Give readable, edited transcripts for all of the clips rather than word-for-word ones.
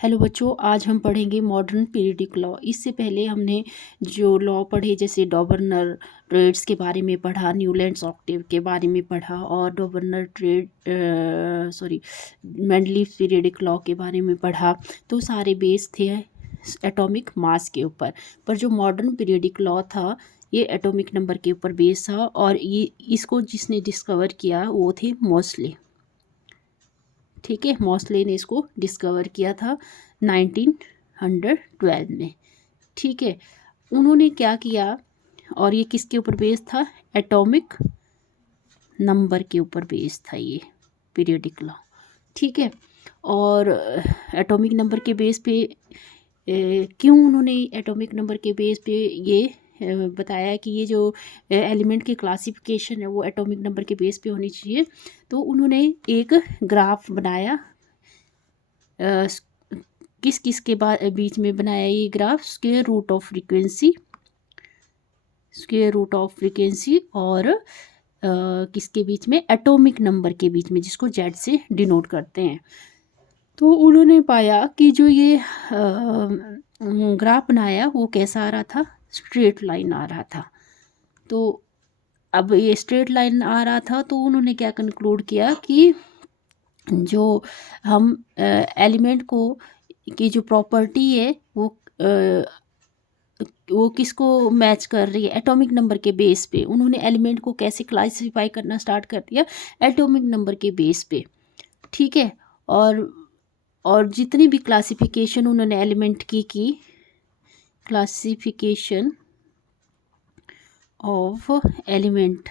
Hello बच्चों, आज हम पढ़ेंगे मॉडर्न पीरियडिक लॉ। इससे पहले हमने जो लॉ पढ़े जैसे डॉबर्नर ट्रेड्स के बारे में पढ़ा, न्यूलैंड्स ऑक्टेव के बारे में पढ़ा और डॉबर्नर मेंडलीव पीरियडिक लॉ के बारे में पढ़ा। तो सारे बेस थे एटॉमिक मास के ऊपर। पर जो मॉडर्न पीरियडिक लॉ था ये एटॉमिक नंबर के ऊपर बेस था और ये इसको जिसने डिस्कवर किया वो थे मोस्ले। ठीक है, मोस्ले ने इसको डिस्कवर किया था 1912 में। ठीक है, उन्होंने क्या किया और ये किसके ऊपर बेस था? एटॉमिक नंबर के ऊपर बेस था ये पीरियडिक लॉ। ठीक है, और एटॉमिक नंबर के बेस पे क्यों उन्होंने एटॉमिक नंबर के बेस पे ये बताया कि ये जो एलिमेंट की क्लासिफिकेशन है वो एटॉमिक नंबर के बेस पे होनी चाहिए। तो उन्होंने एक ग्राफ बनाया, किस किस के बीच में बनाया ये graph? Square root of frequency और किसके बीच में? एटॉमिक नंबर के बीच में, जिसको जेड से डिनोट करते हैं। तो उन्होंने पाया कि जो ये ग्राफ बनाया वो कैसा आ रहा था? स्ट्रेट लाइन आ रहा था। तो अब ये स्ट्रेट लाइन आ रहा था तो उन्होंने क्या कंक्लूड किया कि जो हम एलिमेंट को की जो प्रॉपर्टी है वो किसको मैच कर रही है? एटॉमिक नंबर के बेस पे। उन्होंने एलिमेंट को कैसे क्लासिफाई करना स्टार्ट कर दिया? एटॉमिक नंबर के बेस पे। ठीक है, और जितनी भी क्लासिफिकेशन उन्होंने एलिमेंट की क्लासिफिकेशन ऑफ एलिमेंट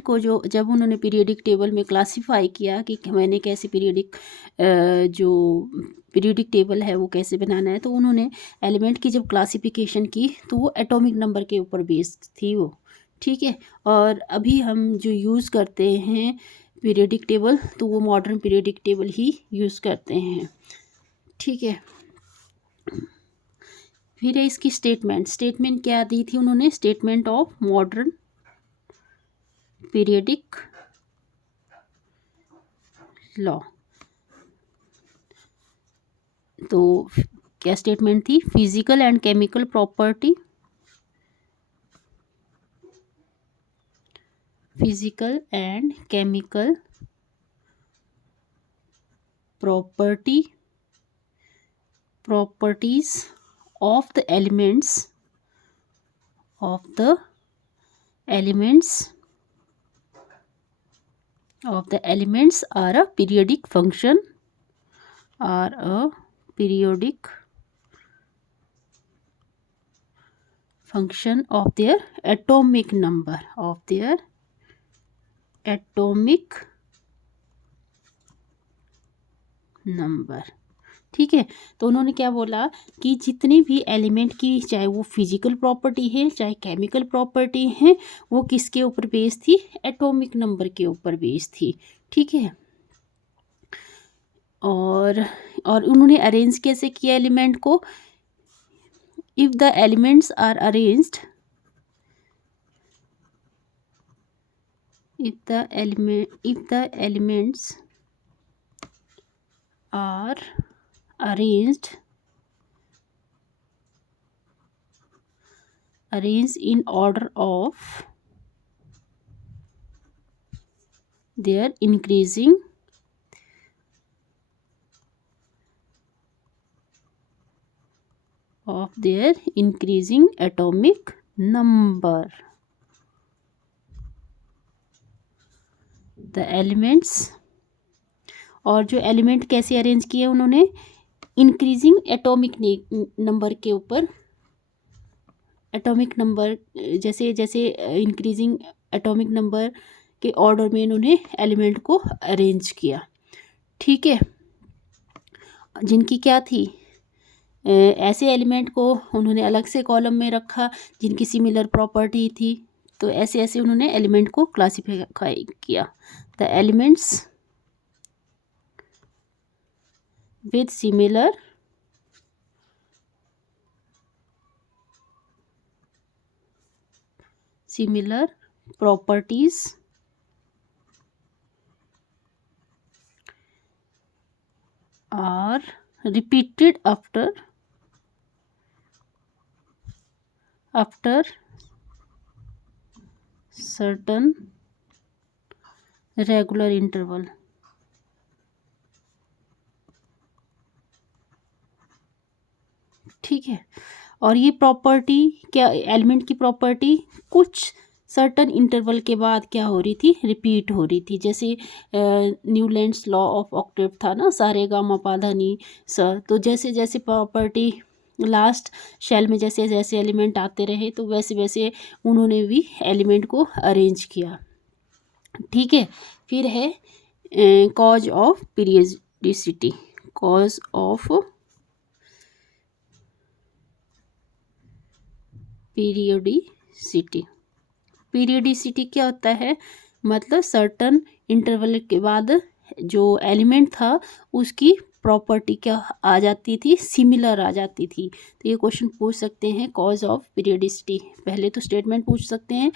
को जो जब उन्होंने पीरियोडिक टेबल में क्लासिफाई किया कि मैंने कैसे जो पीरियोडिक टेबल है वो कैसे बनाना है, तो उन्होंने एलिमेंट की जब क्लासिफिकेशन की तो वो एटॉमिक नंबर के ऊपर बेस्ड थी वो। ठीक है, और अभी हम जो यूज़ करते हैं पीरियोडिक टेबल तो वो मॉडर्न पीरियोडिक टेबल ही यूज़ करते हैं। ठीक है, फिर है इसकी स्टेटमेंट क्या दी थी उन्होंने? Statement of modern periodic law. तो क्या स्टेटमेंट थी? Physical and chemical property properties of the elements are a periodic function of their atomic number ठीक है, तो उन्होंने क्या बोला कि जितनी भी एलिमेंट की चाहे वो फिजिकल प्रॉपर्टी है चाहे केमिकल प्रॉपर्टी है वो किसके ऊपर बेस्ड थी? एटॉमिक नंबर के ऊपर बेस्ड थी। ठीक है, और उन्होंने अरेंज कैसे किया एलिमेंट को? If the elements are arranged if the elements are arranged in order of their increasing atomic number, the elements, और जो एलिमेंट कैसे अरेंज किए उन्होंने? इंक्रीजिंग एटॉमिक नंबर के ऊपर। एटॉमिक नंबर जैसे जैसे इंक्रीजिंग एटॉमिक नंबर के ऑर्डर में इन्होंने एलिमेंट को अरेंज किया। ठीक है, जिनकी क्या थी? ऐसे एलिमेंट को उन्होंने अलग से कॉलम में रखा जिनकी सिमिलर प्रॉपर्टी थी। तो ऐसे ऐसे उन्होंने एलिमेंट को क्लासिफाई किया। The elements with similar properties are repeated after certain regular interval। ठीक है, और ये प्रॉपर्टी क्या, एलिमेंट की प्रॉपर्टी कुछ सर्टन इंटरवल के बाद क्या हो रही थी, रिपीट हो रही थी। जैसे न्यूलैंड्स लॉ ऑफ ऑक्टेव था ना, सारे गामा पाधा नी स, तो जैसे जैसे प्रॉपर्टी लास्ट शेल में जैसे जैसे एलिमेंट आते रहे तो वैसे वैसे उन्होंने भी एलिमेंट को अरेंज किया। ठीक है, फिर है cause of periodicity. Cause of periodicity, periodicity क्या होता है, मतलब सर्टन इंटरवल के बाद जो एलिमेंट था उसकी प्रॉपर्टी क्या आ जाती थी, सिमिलर आ जाती थी। तो ये क्वेश्चन पूछ सकते हैं कॉज ऑफ पीरियडिसिटी। पहले तो स्टेटमेंट पूछ सकते हैं,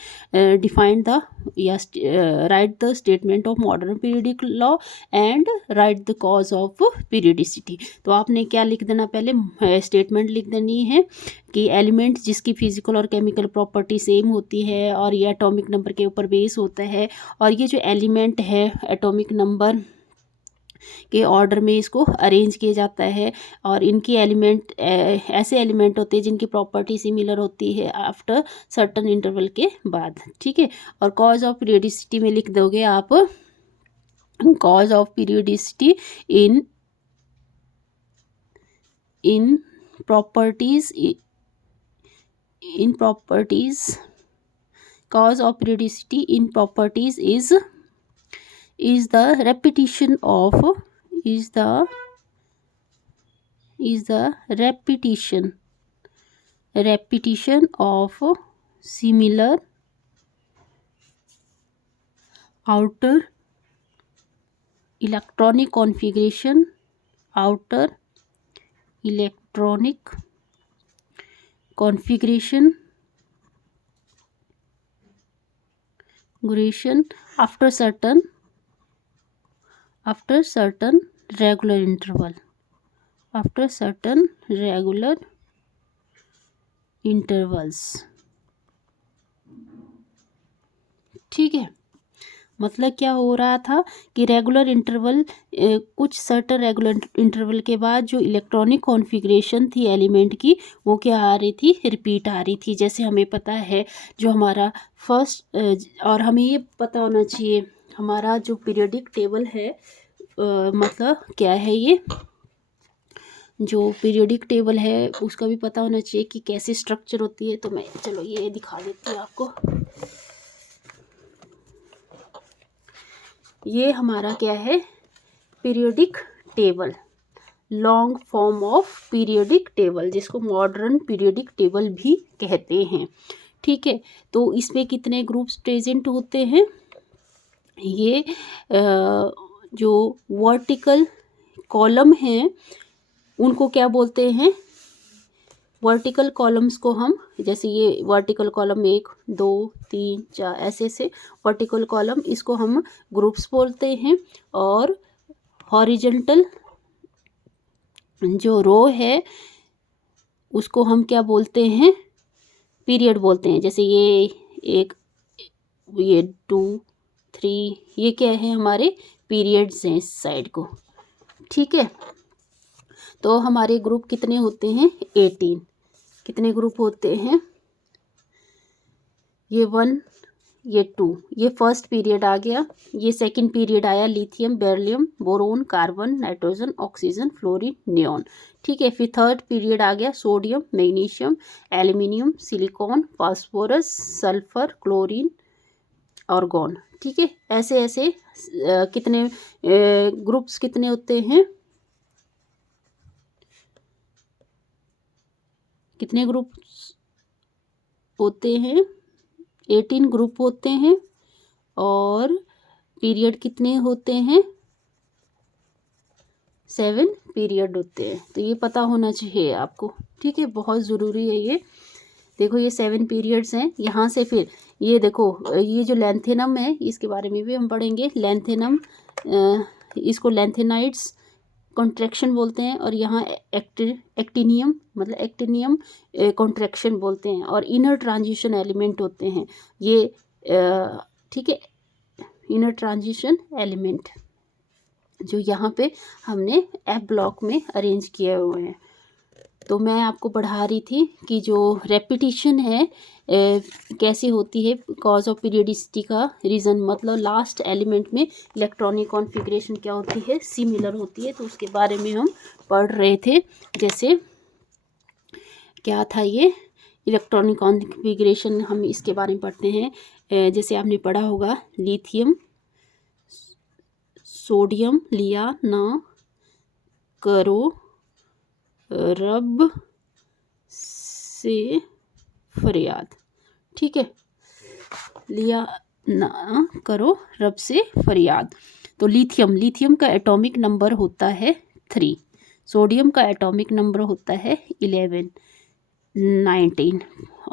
डिफाइन द या right the statement of modern periodic law and right the cause of periodicity. तो आपने क्या लिख देना, पहले स्टेटमेंट लिख देनी है कि एलिमेंट जिसकी फिजिकल और केमिकल प्रॉपर्टी सेम होती है और ये एटॉमिक नंबर के ऊपर बेस होता है, और ये जो एलिमेंट है एटॉमिक नंबर के ऑर्डर में इसको अरेंज किया जाता है, और इनकी एलिमेंट ऐसे एलिमेंट होते हैं जिनकी प्रॉपर्टी सिमिलर होती है आफ्टर सर्टन इंटरवल के बाद। ठीक है, और कॉज ऑफ पीरियडिसिटी में लिख दोगे आप cause of periodicity in properties cause of periodicity in properties is the repetition of similar outer electronic configuration after certain regular intervals। ठीक है, मतलब क्या हो रहा था कि रेगुलर इंटरवल कुछ सर्टन रेगुलर इंटरवल के बाद जो इलेक्ट्रॉनिक कॉन्फ़िगरेशन थी एलिमेंट की वो क्या आ रही थी, रिपीट आ रही थी। जैसे हमें पता है जो हमारा फर्स्ट और हमें ये पता होना चाहिए हमारा जो पीरियोडिक टेबल है मतलब क्या है, ये जो पीरियोडिक टेबल है उसका भी पता होना चाहिए कि कैसे स्ट्रक्चर होती है। तो मैं चलो ये दिखा देती हूँ आपको। ये हमारा क्या है, periodic table, long form of periodic table, जिसको मॉडर्न पीरियोडिक टेबल भी कहते हैं। ठीक है, तो इसमें कितने ग्रुप्स प्रेजेंट होते हैं, ये जो वर्टिकल कॉलम हैं उनको क्या बोलते हैं, वर्टिकल कॉलम्स को हम, जैसे ये वर्टिकल कॉलम 1 2 3 4 ऐसे से वर्टिकल कॉलम, इसको हम ग्रुप्स बोलते हैं। और हॉरिजॉन्टल जो रो है उसको हम क्या बोलते हैं, पीरियड बोलते हैं। जैसे ये 1 ये 2 3 ये क्या है, हमारे पीरियड्स हैं इस साइड को। ठीक है, तो हमारे ग्रुप कितने होते हैं, 18। कितने ग्रुप होते हैं, ये 1 ये 2, ये फर्स्ट पीरियड आ गया। ये सेकंड पीरियड आया, lithium beryllium boron carbon nitrogen oxygen fluorine neon. ठीक है, फिर थर्ड पीरियड आ गया, sodium magnesium aluminium silicon phosphorus sulphur chlorine argon. ठीक है, ऐसे ऐसे कितने ग्रुप्स कितने होते हैं, कितने ग्रुप होते हैं, 18 ग्रुप होते हैं। और पीरियड कितने होते हैं, 7 पीरियड होते हैं। तो ये पता होना चाहिए आपको। ठीक है, बहुत ज़रूरी है ये। देखो ये 7 पीरियड्स हैं। यहाँ से फिर ये देखो, ये जो लैंथेनम है इसके बारे में भी हम पढ़ेंगे। लैंथेनम इसको लैंथेनाइड्स कॉन्ट्रैक्शन बोलते हैं, और यहाँ एक्टिनियम मतलब एक्टिनियम कॉन्ट्रैक्शन बोलते हैं, और इनर ट्रांजिशन एलिमेंट होते हैं ये। ठीक है, इनर ट्रांजिशन एलिमेंट जो यहाँ पे हमने एफ ब्लॉक में अरेंज किए हुए हैं। तो मैं आपको पढ़ा रही थी कि जो रेपिटिशन है कैसे होती है कॉज ऑफ पीरियडिसिटी का रीज़न, मतलब लास्ट एलिमेंट में इलेक्ट्रॉनिक कॉन्फ़िगरेशन क्या होती है, सिमिलर होती है। तो उसके बारे में हम पढ़ रहे थे। जैसे क्या था ये इलेक्ट्रॉनिक कॉन्फ़िगरेशन, हम इसके बारे में पढ़ते हैं। जैसे आपने पढ़ा होगा लिथियम सोडियम लिया ना करो रब से फरियाद। ठीक है, लिया ना करो रब से फरियाद। तो लिथियम का एटॉमिक नंबर होता है 3, सोडियम का एटॉमिक नंबर होता है 11, 19,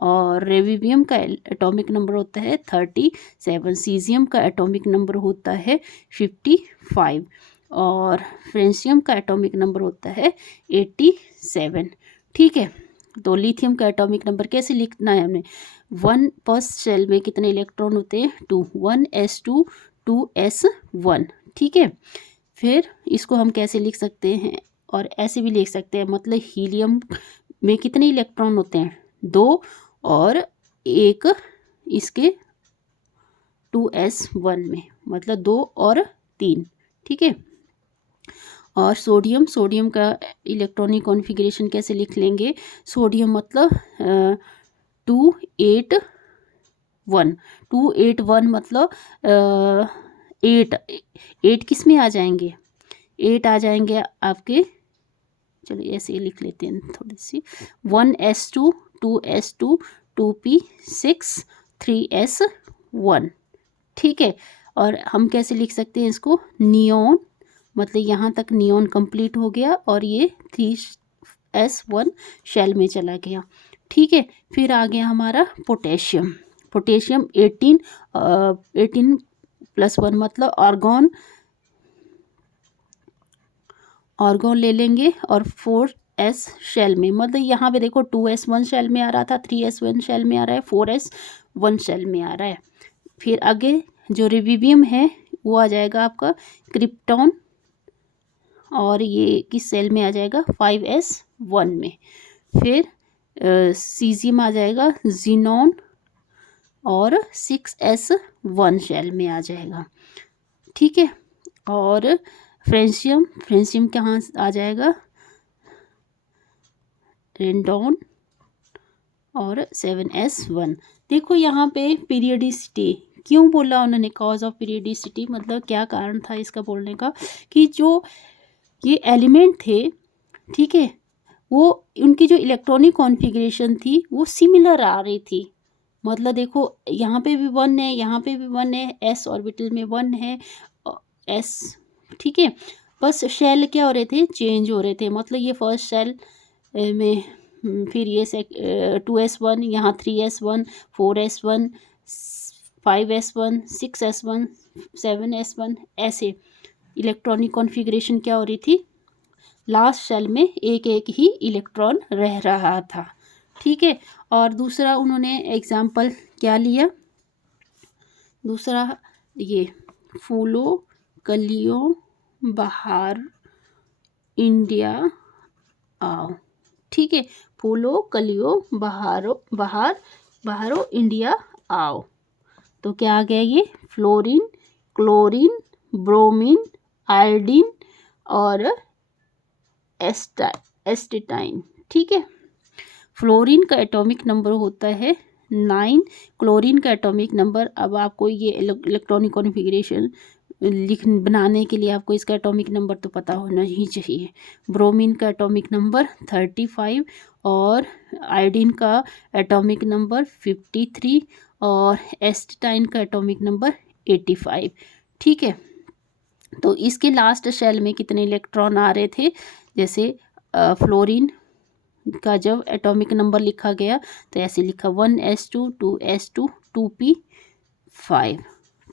और रेविबियम का एटॉमिक नंबर होता है 37, सीजियम का एटॉमिक नंबर होता है 55, और फ्रेंशियम का एटॉमिक नंबर होता है 87। ठीक है, तो लिथियम का एटॉमिक नंबर कैसे लिखना है हमें, 1 फर्स्ट शेल में कितने इलेक्ट्रॉन होते हैं, 2, 1s2 2s1। ठीक है, फिर इसको हम कैसे लिख सकते हैं, और ऐसे भी लिख सकते हैं, मतलब हीलियम में कितने इलेक्ट्रॉन होते हैं, 2, और एक इसके 2s1 में, मतलब 2 और 3। ठीक है, और सोडियम का इलेक्ट्रॉनिक कॉन्फ़िगरेशन कैसे लिख लेंगे, सोडियम मतलब 281 मतलब 8 किस में आ जाएंगे, 8 आ जाएंगे आपके, चलिए ऐसे ही लिख लेते हैं थोड़ी सी, 1s2 2s2 2p6 3s1। ठीक है, और हम कैसे लिख सकते हैं इसको, नियोन मतलब यहाँ तक नियोन कंप्लीट हो गया और ये 3s1 शेल में चला गया। ठीक है, फिर आ गया हमारा पोटेशियम 18 + 1 मतलब आर्गॉन ले लेंगे, और 4s शेल में, मतलब यहाँ पे देखो 2s1 शेल में आ रहा था, 3s1 शेल में आ रहा है, 4s1 शेल में आ रहा है। फिर आगे जो रिबिबियम है वो आ जाएगा आपका क्रिप्टॉन, और ये किस सेल में आ जाएगा, 5s1 में। फिर सीजियम आ जाएगा जीनॉन, और 6s1 शेल में आ जाएगा। ठीक है, और फ्रेंशियम कहाँ आ जाएगा, रेंडॉन, और 7s1। देखो यहाँ पे पीरियडिसिटी क्यों बोला उन्होंने, कॉज ऑफ पीरियडिसिटी मतलब क्या कारण था इसका बोलने का, कि जो ये एलिमेंट थे, ठीक है, वो उनकी जो इलेक्ट्रॉनिक कॉन्फ़िगरेशन थी वो सिमिलर आ रही थी। मतलब देखो यहाँ पे भी 1 है, यहाँ पे भी 1 है, s ऑर्बिटल में 1 है, s। ठीक है, बस शेल क्या हो रहे थे, चेंज हो रहे थे। मतलब ये फर्स्ट शेल में, फिर ये 2s1, यहाँ 3s1 4s1 5s1 6s1 7s1, ऐसे इलेक्ट्रॉनिक कॉन्फ़िगरेशन क्या हो रही थी, लास्ट शेल में एक एक ही इलेक्ट्रॉन रह रहा था। ठीक है, और दूसरा उन्होंने एग्जाम्पल क्या लिया, दूसरा ये फूलों कलियों बहार इंडिया आओ। ठीक है, फूलों कलियों बहारो इंडिया आओ। तो क्या आ गया ये, फ्लोरीन क्लोरीन ब्रोमीन आयोडीन और एस्टेटाइन। ठीक है, फ्लोरीन का एटॉमिक नंबर होता है 9, क्लोरीन का एटॉमिक नंबर, अब आपको ये इलेक्ट्रॉनिक कॉन्फ़िगरेशन बनाने के लिए आपको इसका एटॉमिक नंबर तो पता होना ही चाहिए। ब्रोमीन का एटॉमिक नंबर 35, और आयोडीन का एटॉमिक नंबर 53, और एस्टेटाइन का एटॉमिक नंबर 85। ठीक है, तो इसके लास्ट शेल में कितने इलेक्ट्रॉन आ रहे थे, जैसे फ्लोरीन का जब एटॉमिक नंबर लिखा गया तो ऐसे लिखा 1s2 2s2 2p5।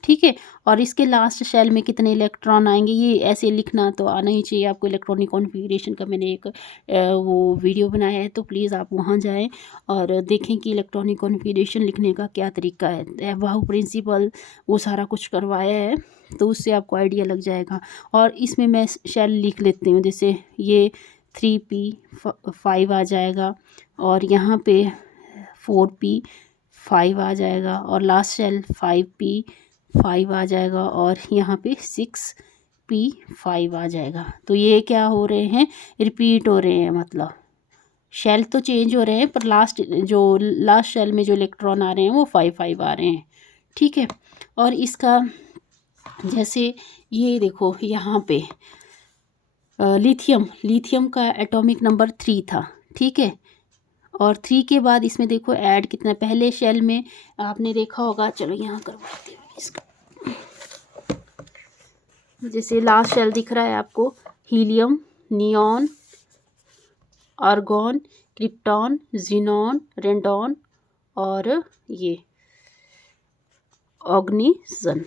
ठीक है। और इसके लास्ट शेल में कितने इलेक्ट्रॉन आएंगे ये ऐसे लिखना तो आना ही चाहिए आपको। इलेक्ट्रॉनिक कॉन्फ़िगरेशन का मैंने एक वो वीडियो बनाया है, तो प्लीज़ आप वहाँ जाएं और देखें कि इलेक्ट्रॉनिक कॉन्फ़िगरेशन लिखने का क्या तरीका है। वाहू प्रिंसिपल वो सारा कुछ करवाया है, तो उससे आपको आइडिया लग जाएगा। और इसमें मैं शेल लिख लेती हूँ, जैसे ये 3p5 आ जाएगा, और यहाँ पे 4p5 आ जाएगा, और लास्ट शेल 5p5 आ जाएगा, और यहाँ पे 6p5 आ जाएगा। तो ये क्या हो रहे हैं, रिपीट हो रहे हैं, मतलब शेल तो चेंज हो रहे हैं, पर लास्ट शेल में जो इलेक्ट्रॉन आ रहे हैं वो 5 आ रहे हैं, ठीक है। और इसका जैसे ये देखो यहाँ पे लिथियम का एटॉमिक नंबर 3 था, ठीक है। और 3 के बाद इसमें देखो ऐड कितना, पहले शेल में आपने देखा होगा, चलो यहाँ करवाते हैं इसका। जैसे लास्ट शेल दिख रहा है आपको, helium, neon, argon, krypton, xenon, radon और ये ऑग्निसन।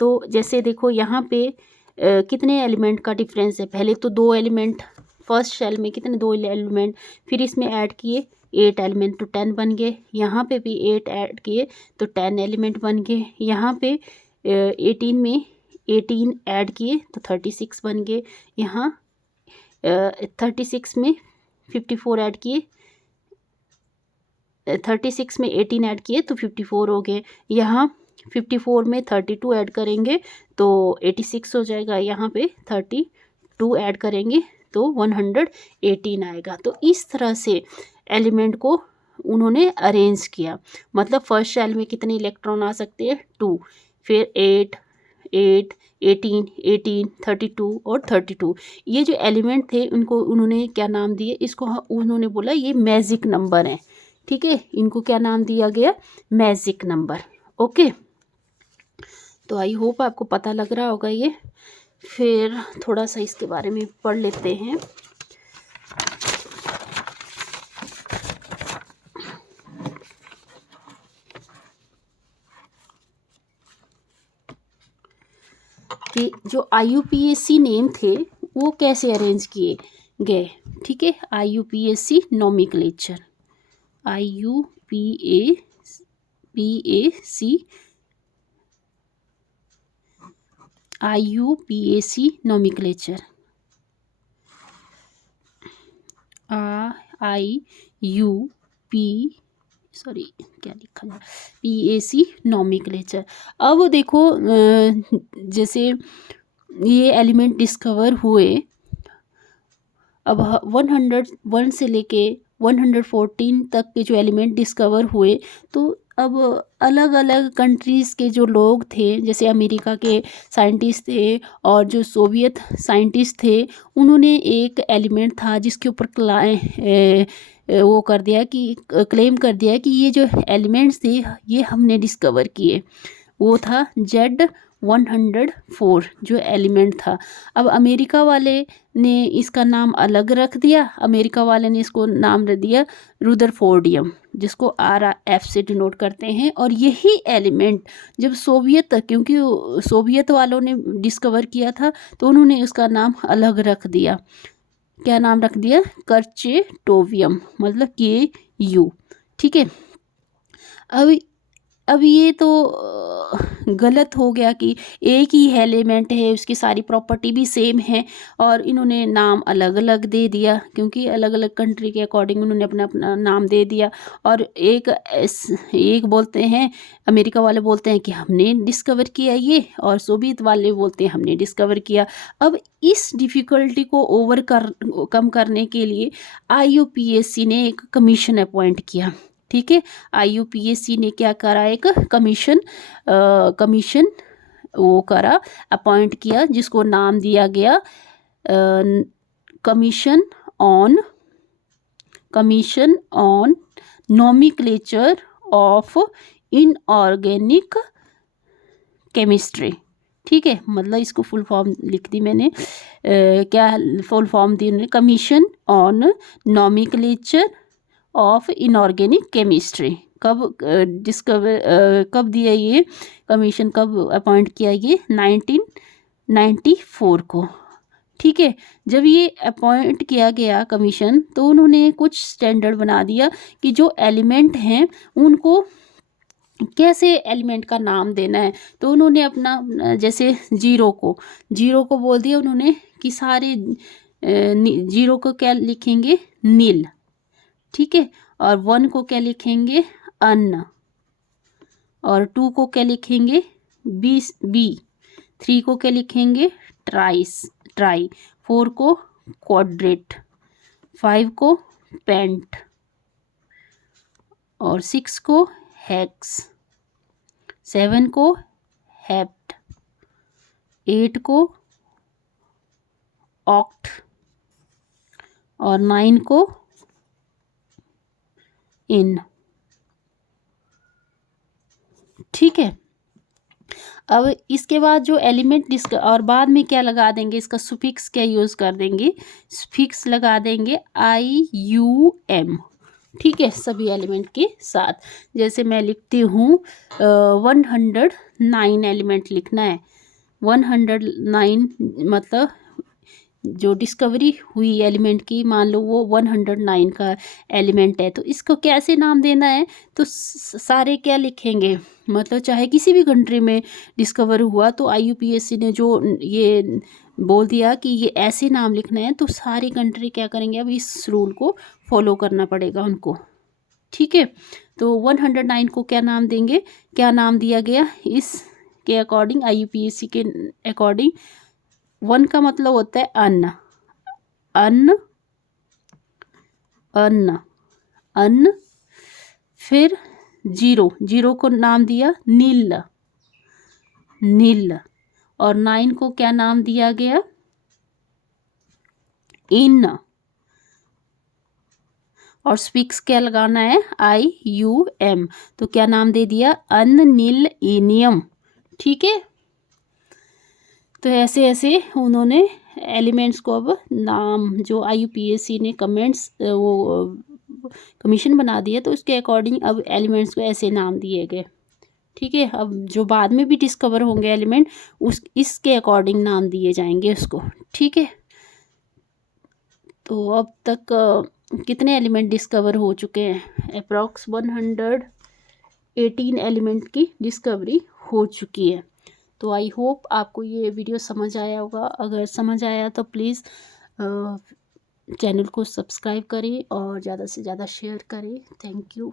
तो जैसे देखो यहाँ पे कितने एलिमेंट का डिफरेंस है, पहले तो 2 एलिमेंट फर्स्ट शेल में, कितने 2 एलिमेंट, फिर इसमें ऐड किए 8 एलिमेंट तो 10 बन गए। यहाँ पे भी 8 ऐड किए तो 10 एलिमेंट बन गए। यहाँ पे 18 में 18 ऐड किए तो 36 बन गए। यहाँ 36 में 54 ऐड किए, 36 में 18 ऐड किए तो 54 हो गए। यहाँ 54 में 32 ऐड करेंगे तो 86 हो जाएगा। यहाँ पे 32 ऐड करेंगे तो 118 आएगा। तो इस तरह से एलिमेंट को उन्होंने अरेंज किया। मतलब फर्स्ट शेल में कितने इलेक्ट्रॉन आ सकते हैं, 2, फिर 8, 8, 18, 18, 32 और 32। ये जो एलिमेंट थे उनको उन्होंने क्या नाम दिए, इसको उन्होंने बोला ये मैजिक नंबर है, ठीक है। इनको क्या नाम दिया गया, मैजिक नंबर। ओके, तो आई होप आपको पता लग रहा होगा ये। फिर थोड़ा सा इसके बारे में पढ़ लेते हैं। कि जो IUPAC नेम थे वो कैसे अरेंज किए गए, ठीक है। IUPAC नोमेनक्लेचर, IUPAC नोमेनक्लेचर, क्या लिखा जाए, PAC नोमेनक्लेचर। अब देखो जैसे ये एलिमेंट डिस्कवर हुए, अब 101 से लेके 114 तक के जो एलिमेंट डिस्कवर हुए, तो अब अलग अलग कंट्रीज़ के जो लोग थे, जैसे अमेरिका के साइंटिस्ट थे और जो सोवियत साइंटिस्ट थे, उन्होंने एक एलिमेंट था जिसके ऊपर वो कर दिया कि क्लेम कर दिया कि ये जो एलिमेंट्स थे ये हमने डिस्कवर किए। वो था Z104 जो एलिमेंट था। अब अमेरिका वाले ने इसका नाम अलग रख दिया, अमेरिका वाले ने इसको नाम रख दिया रुदरफोर्डियम, जिसको RF से डिनोट करते हैं। और यही एलिमेंट जब क्योंकि सोवियत वालों ने डिस्कवर किया था, तो उन्होंने उसका नाम अलग रख दिया। क्या नाम रख दिया, कर्चेटोवियम, मतलब KU, ठीक है। अब ये तो गलत हो गया कि एक ही एलिमेंट है, उसकी सारी प्रॉपर्टी भी सेम है, और इन्होंने नाम अलग अलग दे दिया, क्योंकि अलग अलग कंट्री के अकॉर्डिंग उन्होंने अपना अपना नाम दे दिया। और एक बोलते हैं, अमेरिका वाले बोलते हैं कि हमने डिस्कवर किया ये, और सोवियत वाले बोलते हैं हमने डिस्कवर किया। अब इस डिफ़िकल्टी को कम करने के लिए IUPAC ने एक कमीशन अपॉइंट किया, ठीक है। IUPAC ने क्या करा, एक कमीशन वो करा, अपॉइंट किया, जिसको नाम दिया गया commission on nomenclature of inorganic chemistry, ठीक है। मतलब इसको फुल फॉर्म लिख दी मैंने, क्या फुल फॉर्म दी उन्होंने, commission on nomenclature of inorganic chemistry, कब दिया ये कमीशन, कब अपॉइंट किया ये 1994 को। ठीक है, जब ये अपॉइंट किया गया कमीशन तो उन्होंने कुछ स्टैंडर्ड बना दिया कि जो एलिमेंट हैं उनको कैसे एलिमेंट का नाम देना है। तो उन्होंने अपना जैसे जीरो को बोल दिया उन्होंने कि सारे जीरो को क्या लिखेंगे, नील। ठीक है, और 1 को क्या लिखेंगे, अन्न, और 2 को क्या लिखेंगे, बी। 3 को क्या लिखेंगे, ट्राई। 4 को क्वाड्रेट, 5 को पेंट, और 6 को हेक्स, 7 को हेप्ट, 8 को ऑक्ट, और 9 को इन। ठीक है, अब इसके बाद जो एलिमेंट और बाद में क्या लगा देंगे, इसका सुफिक्स क्या यूज़ कर देंगे, सुफिक्स लगा देंगे IUM। ठीक है, सभी एलिमेंट के साथ। जैसे मैं लिखती हूँ 109 एलिमेंट लिखना है। 109 मतलब जो डिस्कवरी हुई एलिमेंट की, मान लो वो 109 का एलिमेंट है, तो इसको कैसे नाम देना है, तो सारे क्या लिखेंगे, मतलब चाहे किसी भी कंट्री में डिस्कवर हुआ तो IUPAC ने जो ये बोल दिया कि ये ऐसे नाम लिखना है, तो सारी कंट्री क्या करेंगे, अब इस रूल को फॉलो करना पड़ेगा उनको। ठीक है, तो 109 को क्या नाम देंगे, क्या नाम दिया गया इसके अकॉर्डिंग, IUPAC के अकॉर्डिंग। 1 का मतलब होता है अन्न, अन्न, अन्न, अन्न। फिर 0 को नाम दिया नील, नील, और 9 को क्या नाम दिया गया, इन, और स्पिक्स क्या लगाना है, IUM, तो क्या नाम दे दिया, अननीलनियम। ठीक है, तो ऐसे ऐसे उन्होंने एलिमेंट्स को अब नाम, जो IUPAC ने वो कमीशन बना दिया, तो उसके अकॉर्डिंग अब एलिमेंट्स को ऐसे नाम दिए गए। ठीक है, अब जो बाद में भी डिस्कवर होंगे एलिमेंट, इसके अकॉर्डिंग नाम दिए जाएंगे उसको। ठीक है, तो अब तक कितने एलिमेंट डिस्कवर हो चुके हैं, अप्रॉक्स 118 एलिमेंट की डिस्कवरी हो चुकी है। तो आई होप आपको ये वीडियो समझ आया होगा। अगर समझ आया तो प्लीज़ चैनल को सब्सक्राइब करें और ज़्यादा से ज़्यादा शेयर करें। Thank you.